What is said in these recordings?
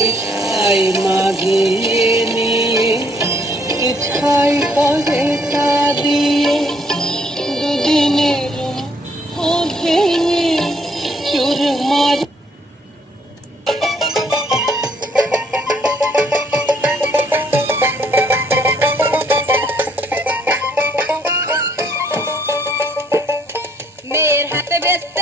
ইচ্ছাই মাগিয়ে নিয়ে ইচ্ছাই করে তা দিয়ে দুদিনের ভেঙে চুর মার। মেয়ের হাতে ব্যস্ত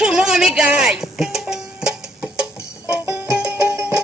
Come on, me guys.